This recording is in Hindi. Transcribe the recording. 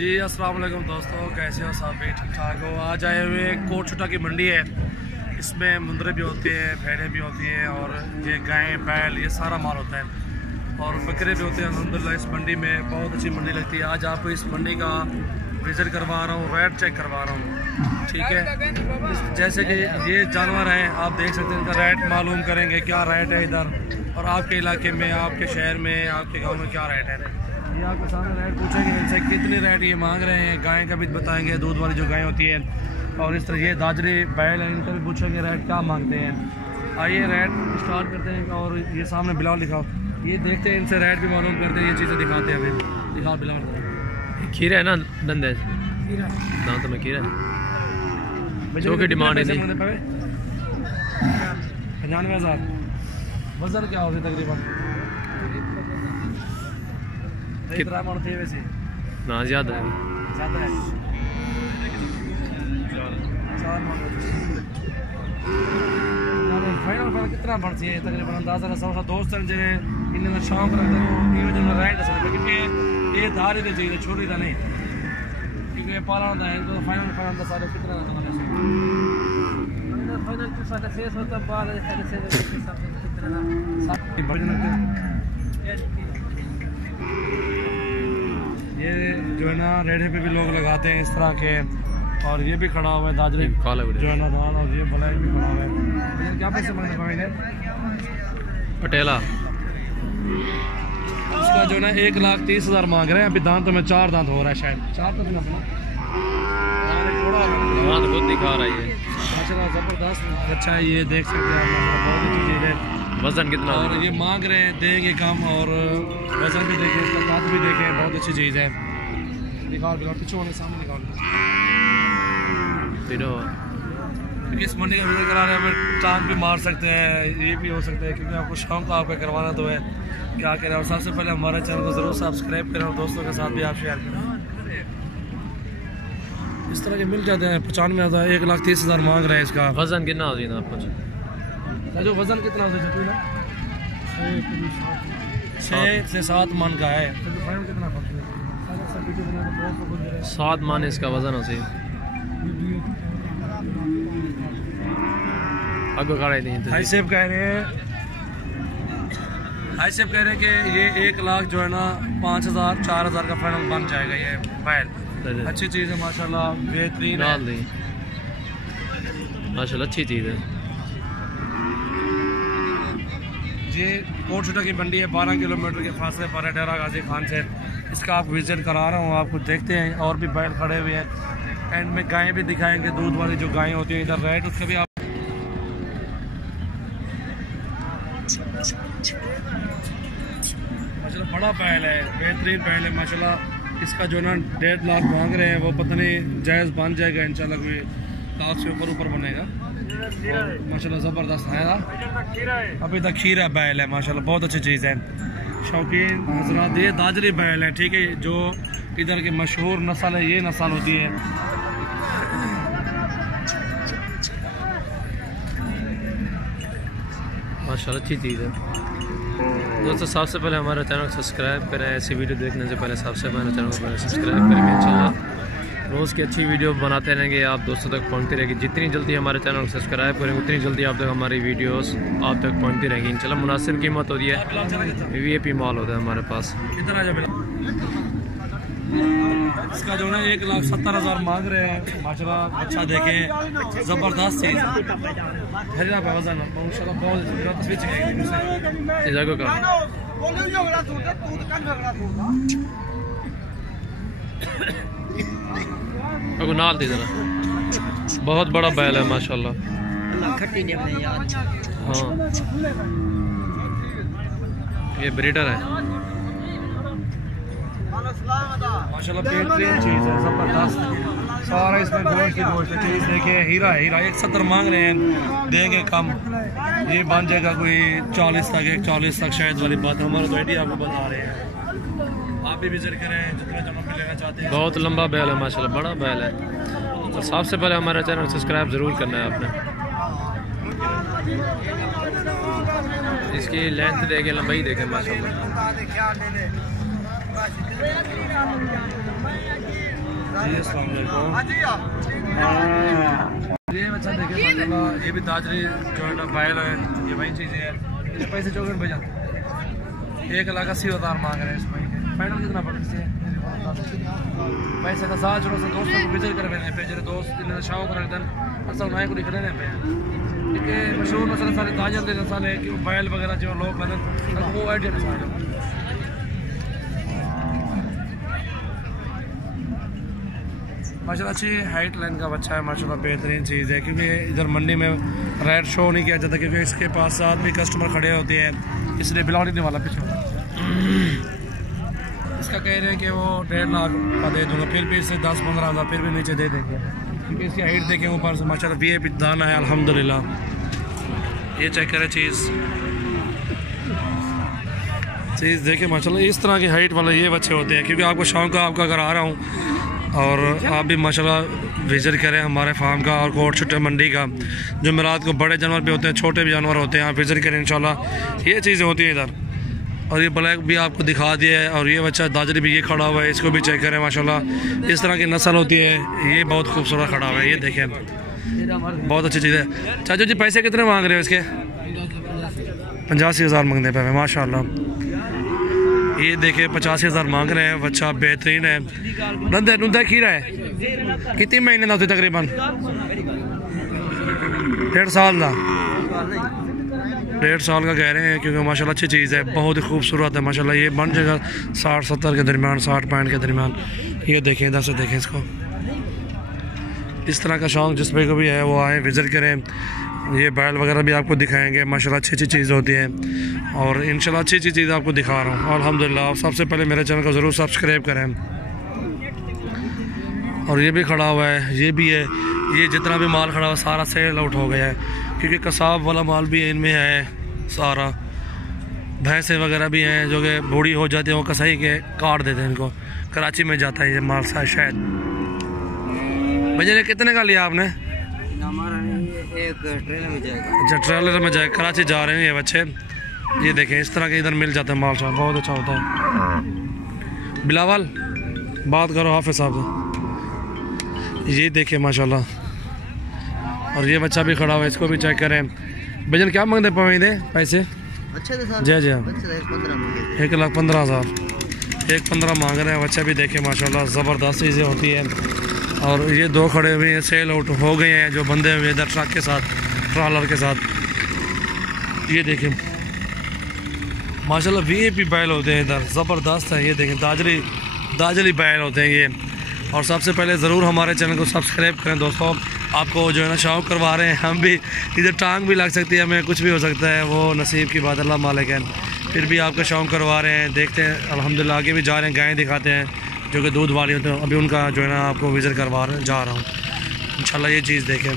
जी अस्सलाम वालेकुम दोस्तों, कैसे हो सब? भी ठीक ठाक हो? आज आए हुए कोटछुटा की मंडी है। इसमें मुंदरे भी होते हैं, भेड़ें भी होती हैं और ये गाय बैल ये सारा माल होता है और बकरे भी होते हैं। अल्हम्दुलिल्लाह इस मंडी में बहुत अच्छी मंडी लगती है। आज आपको इस मंडी का विज़िट करवा रहा हूँ, रेट चेक करवा रहा हूँ, ठीक है। जैसे कि ये जानवर हैं, आप देख सकते हैं, इनका रेट मालूम करेंगे क्या रेट है इधर और आपके इलाके में, आपके शहर में, आपके गाँव में क्या रेट है। ये आपके सामने रेट पूछेंगे इनसे कितनी रेट ये मांग रहे हैं। गाय का भी बताएंगे, दूध वाली जो गाय होती है, और इस तरह ये दादरी बैल है, इनका भी पूछेंगे रेट क्या मांगते हैं। आइए रेट स्टार्ट करते हैं। और ये सामने बिलाल लिखाओ, ये देखते हैं, इनसे रेट भी मालूम करते हैं, ये चीज़ें दिखाते हैं। अभी दिखाओ बिलाल। खीरा है ना धंधे दांत में खीरा जो की डिमांड है 95,000। वजन क्या होगी तकरीबन? कितना मन थे वैसे? ना ज़्यादा है, ज़्यादा है। 4 मन फाइनल कितना बढ़ती है तकरीबन अंदाजा सौ दोस्त हैं जिन्हें इन्हें शौक रखते हैं रेट क्योंकि ये धारे की चीज़ है, छोटी का नहीं, क्योंकि ये पाला होता है इनको। फाइनल सारे कितना ये जो है ना रेढ़े पे भी लोग लगाते हैं इस तरह के। और ये भी खड़ा हुआ है दादरी जो है ना दान, और ये ब्लैक भी खड़ा हुआ है। क्या पैसे मांगते हैं पटेला? उसका जो है ना 1,30,000 मांग रहे हैं। अभी दांत में 4 दांत हो रहा है, शायद 4 तो नहीं अपना खुद दिखा रहा है। माशाल्लाह ज़बरदस्त अच्छा है, ये देख सकते हैं आप, बहुत अच्छी चीज़ है। वजन कितना? और ये मांग रहे हैं, देंगे कम, और वजन भी देखें, इसका दांत भी देखें, बहुत अच्छी चीज़ है। निकाल पीछे वाले सामने निकाल। इस मंडी का विजिट कराने में टांग भी मार सकते हैं, ये भी हो सकता है, क्योंकि आपको शौक का आपका करवाना तो है, क्या करें। और सबसे पहले हमारे चैनल को ज़रूर सब्सक्राइब करें और दोस्तों के साथ भी आप शेयर करें। इस तरह के मिल जाते हैं। 95,000, 1,30,000 मांग रहे हैं इसका। वजन कितना हो जाए आपको? जो वजन कितना हो जाए? 6 से 7 मन का है। 7 मन इसका वजन हो सही। आगे खड़े नहीं हाई सेफ कह रहे हैं, हाई सेफ कह रहे हैं कि ये 1 लाख जो है ना 5,000 4,000 का फाइनल बन जाएगा। ये बैल अच्छी चीज़ है माशाल्लाह, बेहतरीन है माशाल्लाह, अच्छी चीज़ है। ये कोटछुटा की मंडी है, 12 किलोमीटर के फासले पर है डेरा गाजी खान से। इसका आप विजिट करा रहा हूँ, आपको देखते हैं। और भी बैल खड़े हुए हैं, एंड में गायें भी दिखाएंगे, दूध वाली जो गायें होती हैं इधर रेट उसका भी आप। माशाल्लाह बड़ा बैल है, बेहतरीन बैल है माशाल्लाह। इसका जो ना 1.5 लाख मांग रहे हैं, वो पता नहीं जायज़ बन जाएगा इंशाल्लाह, कोई लाख से ऊपर बनेगा। माशाल्लाह ज़बरदस्त है ना। अभी तक खीरा बैल है माशाल्लाह, बहुत अच्छी चीज़ है। शौकीन हजरात, ये दादरी बैल है, ठीक है, जो इधर की मशहूर नस्ल है, ये नस्ल होती है। माशाल्लाह अच्छी चीज़ है। दोस्तों सबसे पहले हमारा चैनल को सब्सक्राइब करें। ऐसी वीडियो देखने से पहले सबसे पहले चैनल को सब्सक्राइब करेंगे। इंशाल्लाह रोज़ की अच्छी वीडियो बनाते रहेंगे, आप दोस्तों तक पहुंचती रहेगी। जितनी जल्दी हमारे चैनल को सब्सक्राइब करेंगे उतनी जल्दी आप तक हमारी वीडियोस आप तक पहुंचती रहेंगी। इंशाल्लाह मुनासिब कीमत होती है, VIP माल होता है हमारे पास। इसका जो है 1,70,000 मांग रहे हैं माशाल्लाह। अच्छा देखें, ज़बरदस्त चीज़ नाल दे देना। बहुत बड़ा बैल है माशाल्लाह। हाँ ये ब्रीडर है माशाल्लाह, बेहतरीन चीज़ है, ज़बरदस्त सारा इसमें गोश्त की गोश्त है। चीज़ देखिए, हीरा है, हीरा 1,70 मांग रहे हैं, देंगे कम, ये बन जाएगा कोई 40 तक, 1,40 तक शायद वाली बात है। हमारा तो आइडिया आपको बता रहे हैं, आप भी विजिट करें जितना जमा पे लेना चाहते हैं। बहुत लंबा बैल है माशाल्लाह, बड़ा बैल है। और सबसे पहले हमारा चैनल सब्सक्राइब ज़रूर करना है आपने। इसकी लेंथ देखें, लंबाई देखें माशाल्लाह। जी अस्सलाम वालेकुम। ये बच्चा देखे माशाल्लाह, ये भी दाजरी जो है बैल है, ये वही चीज़ें हैं। इस पैसे 64 भेजा 1,80,000 मांग रहे हैं इस भाई के। फाइनल कितना पड़ा इससे पैसे का साथ छोड़ो दोस्तों को विजिट कर रहे पे जो दोस्त इन शाम को रखते हैं असल नए को दिख रहे हैं पे क्योंकि मशहूर मसला सारे ताजर दे साले कि बैल वगैरह जो लोग बने वो ऐड देना सारे माशाल्लाह अच्छी हाइट लाइन का बच्चा है माशाल्लाह, बेहतरीन चीज़ है क्योंकि इधर मंडी में रेट शो नहीं किया जाता क्योंकि इसके पास साथ भी कस्टमर खड़े होते हैं, इसलिए बिलावड़ी नहीं वाला पीछे इसका कह रहे हैं कि वो 1.5 लाख का दे दूँगा, फिर भी इससे 10-15 हज़ार फिर भी नीचे दे देंगे क्योंकि इसकी हाइट देखें ऊपर से माशाल्लाह VIP दाना है अल्हम्दुलिल्लाह। ये चेक करें चीज़ देखें माशाल्लाह, इस तरह की हाइट वाले ये बच्चे होते हैं क्योंकि आपको शाम का आपका अगर आ रहा हूँ और आप भी माशाल्लाह विजिट करें हमारे फार्म का और कोट छुट्टे मंडी का। जुमेरात को बड़े जानवर भी होते हैं, छोटे भी जानवर होते हैं, आप विजिट करें इंशाल्लाह। ये चीज़ें होती हैं इधर। और ये ब्लैक भी आपको दिखा दिया है और ये बच्चा दाजरी भी ये खड़ा हुआ है, इसको भी चेक करें माशाल्लाह। इस तरह की नस्ल होती है, ये बहुत खूबसूरत खड़ा हुआ है, ये देखें बहुत अच्छी चीज़ है। चाचू जी पैसे कितने मांग रहे हो इसके? 85,000 मांगने पे माशाल्लाह। ये देखे 85,000 मांग रहे हैं, बच्चा बेहतरीन है। नंदे नुंदा खीरा है, कितने महीने का होते तकरीबन? 1.5 साल का, 1.5 साल का कह रहे हैं क्योंकि माशाल्लाह अच्छी चीज़ है, बहुत ही खूबसूरत है माशाल्लाह। ये बन जाएगा 60-70 के दरमियान, 60 के दरमियान। ये देखें इधर से देखें इसको। इस तरह का शौक़ जिस पे को भी है वो आए विज़िट करें। ये बैल वगैरह भी आपको दिखाएंगे माशाल्लाह, अच्छी अच्छी चीज़ होती है और इंशाल्लाह अच्छी अच्छी चीज़ आपको दिखा रहा हूँ अल्हम्दुलिल्लाह। आप सबसे पहले मेरे चैनल को ज़रूर सब्सक्राइब करें। और ये भी खड़ा हुआ है, ये भी है, ये जितना भी माल खड़ा हुआ सारा सेल आउट हो गया है क्योंकि कसाब वाला माल भी इनमें है सारा। भैंसें वगैरह भी हैं जो कि बूढ़ी हो जाती हैं, वो कसाई के काट देते हैं इनको। कराची में जाता है ये माल शायद। भैया ये कितने का लिया आपने? हमारा एक ट्रेलर में जाएगा। अच्छा ट्रेलर में जाएगा, कराची जा रहे हैं ये बच्चे। ये देखें इस तरह के इधर मिल जाता है माल साहब, बहुत अच्छा होता है। बिलावल बात करो हाफिज़ साहब से। ये देखें माशाल्लाह। और ये बच्चा भी खड़ा हुआ है, इसको भी चेक करें। भजन क्या मांगते पवेंगे पैसे? अच्छे थे सर। जय जय 1,15,000 1,15,000 मांग रहे हैं। बच्चा भी देखें माशाल्लाह, ज़बरदस्त चीज़ें होती है। और ये 2 खड़े हुए हैं, सेल आउट हो गए हैं जो बंदे हुए इधर ट्रक के साथ, ट्रॉलर के साथ। ये देखें माशाल्लाह VIP बैल होते हैं इधर, ज़बरदस्त है। ये देखें दाजरी बैल होते हैं ये। और सबसे पहले ज़रूर हमारे चैनल को सब्सक्राइब करें दोस्तों। आपको जो है ना शौक़ करवा रहे हैं हम भी, इधर टांग भी लग सकती है हमें, कुछ भी हो सकता है, वो नसीब की बात, अल्लाह मालिक है। फिर भी आपका शौक़ करवा रहे हैं, देखते हैं अल्हम्दुलिल्लाह। आगे भी जा रहे हैं, गायें दिखाते हैं जो कि दूध वाली होते हैं, अभी उनका जो है ना आपको विज़िट करवा जा रहा हूँ इंशाल्लाह। ये चीज़ देखें।